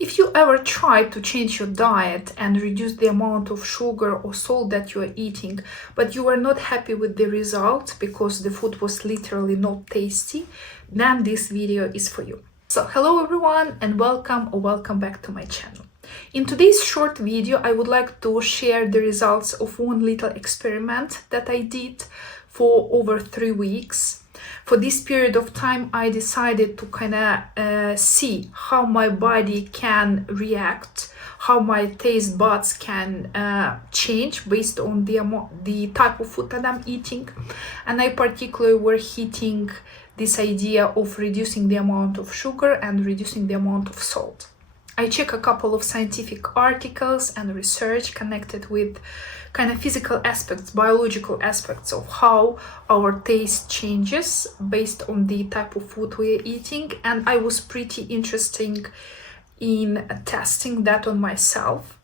If you ever try to change your diet and reduce the amount of sugar or salt that you are eating, but you are not happy with the result because the food was literally not tasty, then this video is for you. So hello everyone and welcome back to my channel. In today's short video, I would like to share the results of one little experiment that I did for over 3 weeks. For this period of time, I decided to see how my body can react, how my taste buds can change based on the type of food that I'm eating. And I particularly were hitting this idea of reducing the amount of sugar and reducing the amount of salt. I check a couple of scientific articles and research connected with physical aspects, biological aspects of how our taste changes based on the type of food we're eating. And I was pretty interested in testing that on myself.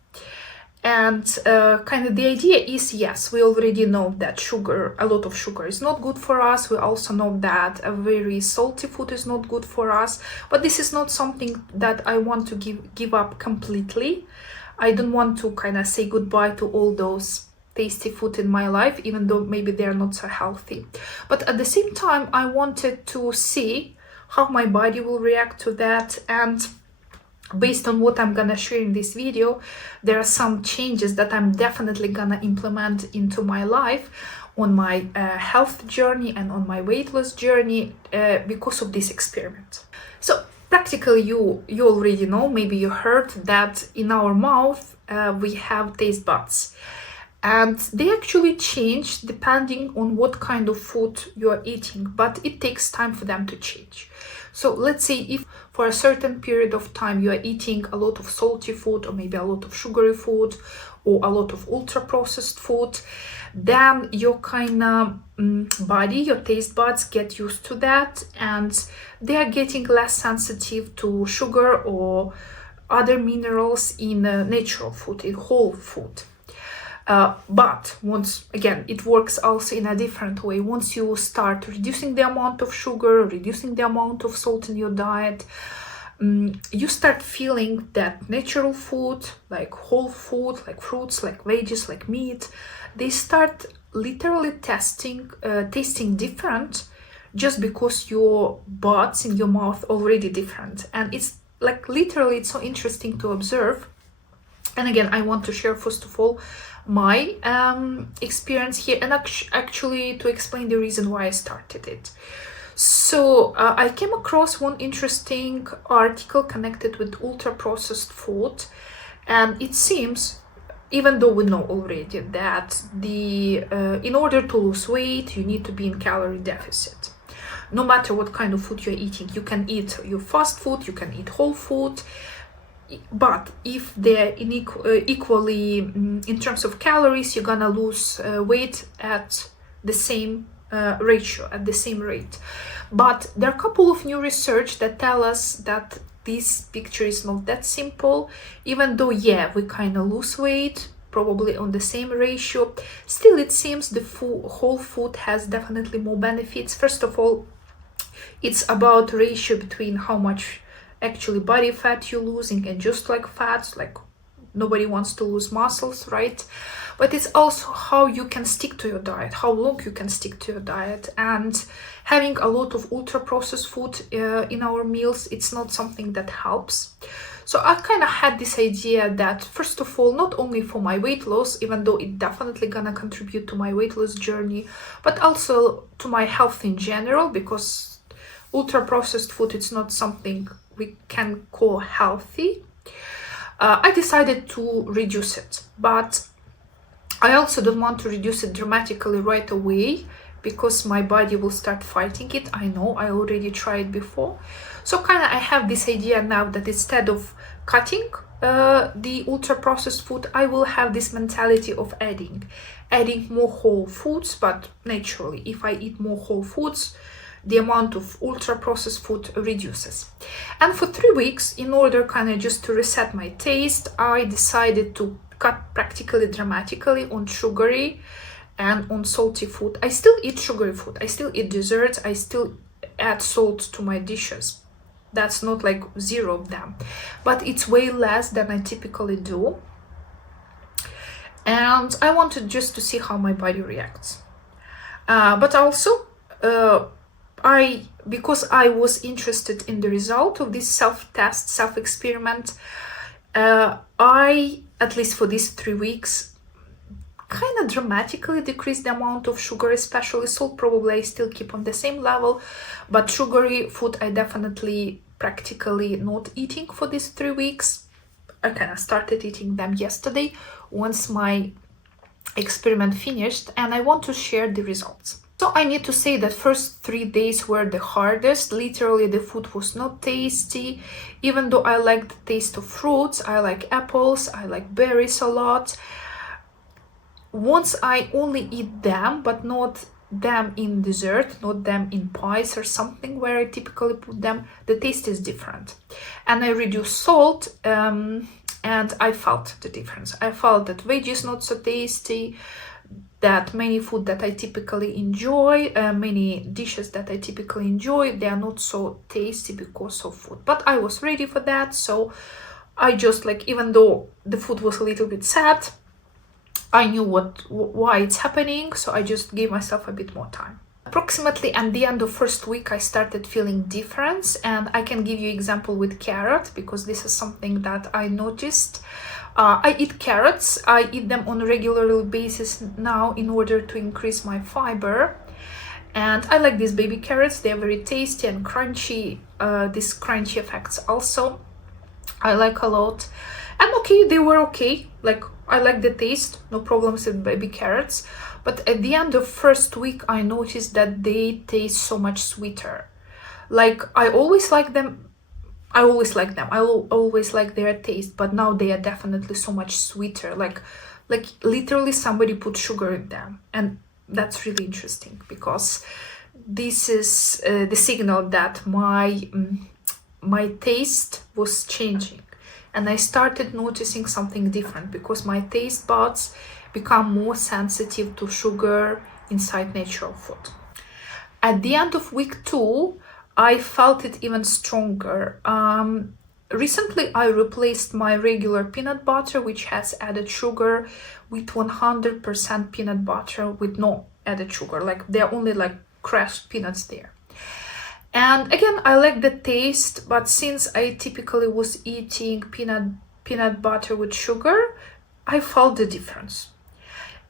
And the idea is, yes, we already know that a lot of sugar is not good for us. We also know that a very salty food is not good for us. But this is not something that I want to give up completely. I don't want to say goodbye to all those tasty food in my life, even though maybe they're not so healthy. But at the same time, I wanted to see how my body will react to that. And based on what I'm gonna share in this video, there are some changes that I'm definitely gonna implement into my life on my health journey and on my weight loss journey because of this experiment. So practically you already know, maybe you heard that in our mouth we have taste buds. And they actually change depending on what kind of food you are eating, but it takes time for them to change. So let's say if for a certain period of time you are eating a lot of salty food or maybe a lot of sugary food or a lot of ultra-processed food, then your body, your taste buds get used to that and they are getting less sensitive to sugar or other minerals in natural food, in whole food. But once again, it works also in a different way. Once you start reducing the amount of sugar, reducing the amount of salt in your diet, you start feeling that natural food, like whole food, like fruits, like veggies, like meat, they start literally tasting different just because your buds in your mouth already different. And it's literally, it's so interesting to observe. And again, I want to share first of all my experience here and actually to explain the reason why I started it. So I came across one interesting article connected with ultra-processed food, and it seems, even though we know already that in order to lose weight, you need to be in calorie deficit. No matter what kind of food you're eating, you can eat your fast food, you can eat whole food, but if they're equally in terms of calories, you're gonna lose weight at the same ratio, at the same rate. But there are a couple of new research that tell us that this picture is not that simple. Even though, yeah, we lose weight, probably on the same ratio, still it seems the whole food has definitely more benefits. First of all, it's about ratio between how much actually body fat you're losing and just like fats, like nobody wants to lose muscles, right? But it's also how you can stick to your diet, how long you can stick to your diet. And having a lot of ultra-processed food in our meals, it's not something that helps. So I had this idea that, first of all, not only for my weight loss, even though it definitely gonna contribute to my weight loss journey, but also to my health in general, because ultra-processed food, it's not something we can call healthy. I decided to reduce it, but I also don't want to reduce it dramatically right away because my body will start fighting it. I know, I already tried before. So I have this idea now that instead of cutting the ultra-processed food, I will have this mentality of adding more whole foods, but naturally, if I eat more whole foods, the amount of ultra-processed food reduces. And for 3 weeks, in order just to reset my taste, I decided to cut practically dramatically on sugary and on salty food. I still eat sugary food, I still eat desserts, I still add salt to my dishes. That's not like 0 of them, but it's way less than I typically do. And I wanted just to see how my body reacts. But also, because I was interested in the result of this self-test, self-experiment, I, at least for these 3 weeks, kind of dramatically decreased the amount of sugar, especially salt. Probably I still keep on the same level, but sugary food I definitely practically not eating for these 3 weeks. I kind of started eating them yesterday once my experiment finished, and I want to share the results. So I need to say that first 3 days were the hardest. Literally the food was not tasty, even though I like the taste of fruits. I like apples, I like berries a lot. Once I only eat them, but not them in dessert, not them in pies or something where I typically put them, the taste is different. And I reduced salt, and I felt the difference. I felt that veggie is not so tasty, that many food that I typically enjoy, many dishes that I typically enjoy, they are not so tasty because of food. But I was ready for that, so I just like, even though the food was a little bit sad, I knew why it's happening, so I just gave myself a bit more time. Approximately at the end of first week, I started feeling difference, and I can give you example with carrot, because this is something that I noticed. I eat carrots. I eat them on a regular basis now in order to increase my fiber. And I like these baby carrots. They are very tasty and crunchy. These crunchy effects also I like a lot. And okay, they were okay. Like, I like the taste, no problems with baby carrots. But at the end of first week, I noticed that they taste so much sweeter. Like, I always like them. I always like their taste, but now they are definitely so much sweeter. Like literally somebody put sugar in them. And that's really interesting, because this is the signal that my taste was changing. And I started noticing something different, because my taste buds become more sensitive to sugar inside natural food. At the end of week 2, I felt it even stronger. Recently, I replaced my regular peanut butter, which has added sugar, with 100% peanut butter with no added sugar. Like, they're only like crushed peanuts there. And again, I like the taste, but since I typically was eating peanut butter with sugar, I felt the difference.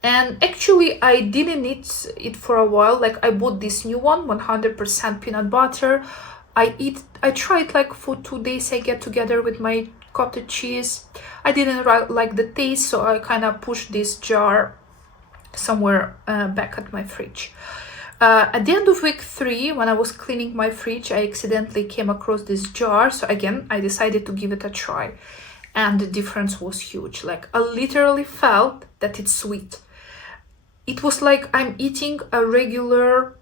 And actually, I didn't eat it for a while. Like, I bought this new one, 100% peanut butter. I tried like for 2 days. I get together with my cottage cheese. I didn't like the taste, so I kind of pushed this jar somewhere back at my fridge. At the end of week 3, when I was cleaning my fridge, I accidentally came across this jar. So again, I decided to give it a try. And the difference was huge. Like, I literally felt that it's sweet. It was like I'm eating a regular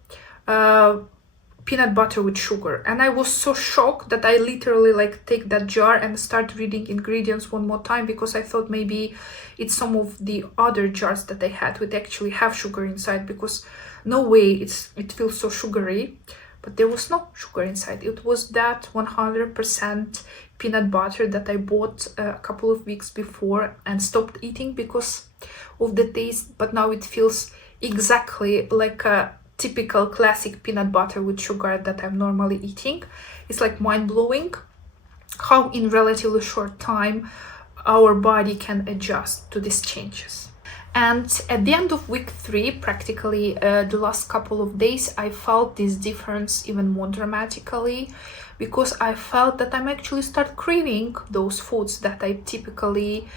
peanut butter with sugar. And I was so shocked that I literally like take that jar and start reading ingredients one more time, because I thought maybe it's some of the other jars that I had would actually have sugar inside, because no way it feels so sugary. But there was no sugar inside. It was that 100% peanut butter that I bought a couple of weeks before and stopped eating because of the taste. But now it feels exactly like a typical classic peanut butter with sugar that I'm normally eating. It's like mind-blowing how in relatively short time our body can adjust to these changes. And at the end of week 3, practically the last couple of days, I felt this difference even more dramatically, because I felt that I'm actually start craving those foods that I typically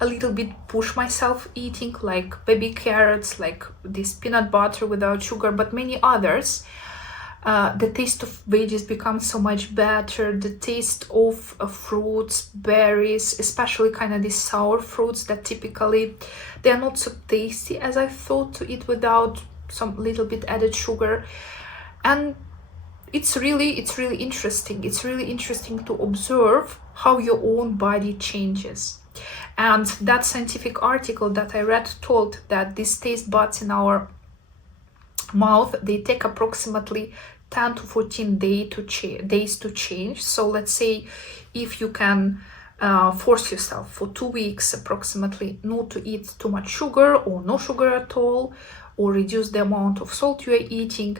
a little bit push myself eating, like baby carrots, like this peanut butter without sugar, but many others. The taste of veggies becomes so much better. The taste of fruits, berries, especially kind of these sour fruits that typically they're not so tasty as I thought to eat without some little bit added sugar. And it's really interesting. It's really interesting to observe how your own body changes. And that scientific article that I read told that these taste buds in our mouth, they take approximately 10 to 14 days to change. So let's say if you can force yourself for 2 weeks approximately not to eat too much sugar or no sugar at all, or reduce the amount of salt you are eating,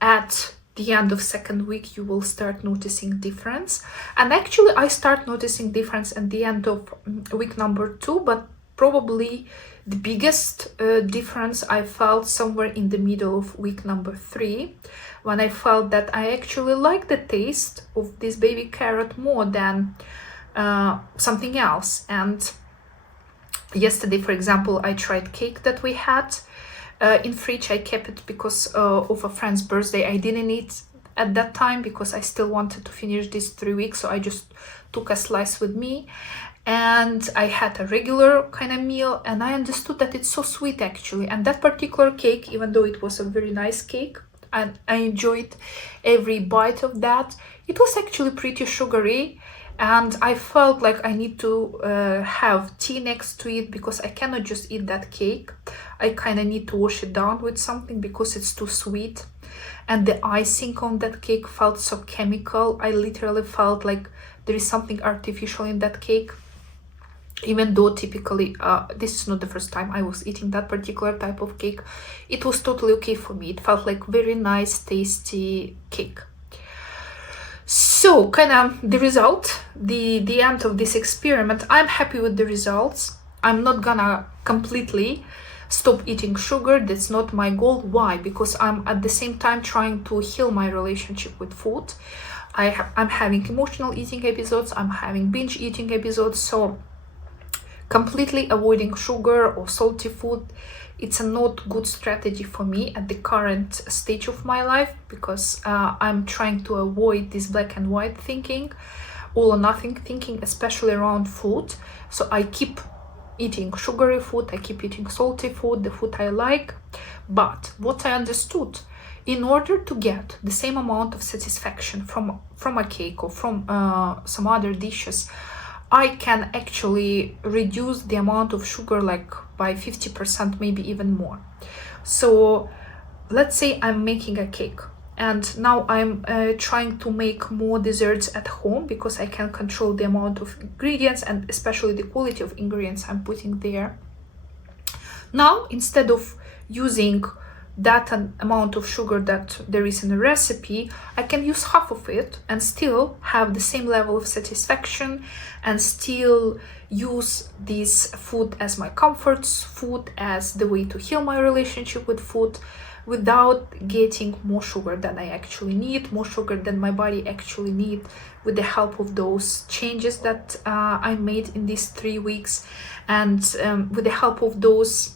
at the end of second week you will start noticing difference. And actually I start noticing difference at the end of week number 2, but probably the biggest difference I felt somewhere in the middle of week number 3, when I felt that I actually like the taste of this baby carrot more than something else. And yesterday, for example, I tried cake that we had in fridge. I kept it because of a friend's birthday. I didn't eat at that time because I still wanted to finish these 3 weeks, so I just took a slice with me. And I had a regular kind of meal, and I understood that it's so sweet actually. And that particular cake, even though it was a very nice cake and I enjoyed every bite of that, it was actually pretty sugary. And I felt like I need to have tea next to it, because I cannot just eat that cake. I kind of need to wash it down with something because it's too sweet. And the icing on that cake felt so chemical. I literally felt like there is something artificial in that cake. Even though typically, this is not the first time I was eating that particular type of cake. It was totally okay for me. It felt like very nice, tasty cake. So kind of the result, the end of this experiment, I'm happy with the results. I'm not gonna completely stop eating sugar. That's not my goal. Why? Because I'm at the same time trying to heal my relationship with food. I'm having emotional eating episodes. I'm having binge eating episodes. So completely avoiding sugar or salty food, it's a not good strategy for me at the current stage of my life, because I'm trying to avoid this black and white thinking, all or nothing thinking, especially around food. So I keep eating sugary food, I keep eating salty food, the food I like. But what I understood, in order to get the same amount of satisfaction from a cake or from some other dishes, I can actually reduce the amount of sugar like by 50%, maybe even more. So let's say I'm making a cake, and now I'm trying to make more desserts at home, because I can control the amount of ingredients and especially the quality of ingredients I'm putting there. Now, instead of using that amount of sugar that there is in the recipe, I can use half of it and still have the same level of satisfaction, and still use this food as my comfort food, as the way to heal my relationship with food, without getting more sugar than I actually need, more sugar than my body actually need, with the help of those changes that I made in these 3 weeks, and with the help of those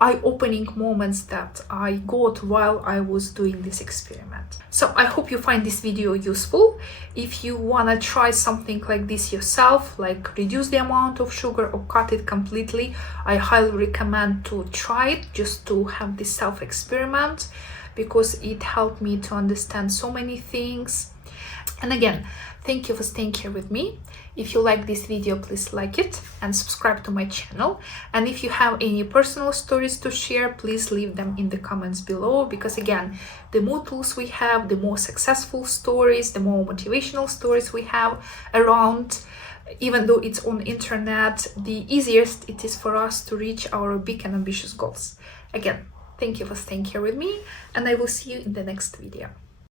eye-opening moments that I got while I was doing this experiment. So I hope you find this video useful. If you want to try something like this yourself, like reduce the amount of sugar or cut it completely, I highly recommend to try it, just to have this self-experiment, because it helped me to understand so many things. And again, thank you for staying here with me. If you like this video, please like it and subscribe to my channel. And if you have any personal stories to share, please leave them in the comments below, because again, the more tools we have, the more successful stories, the more motivational stories we have around, even though it's on internet, the easiest it is for us to reach our big and ambitious goals. Again, thank you for staying here with me, and I will see you in the next video.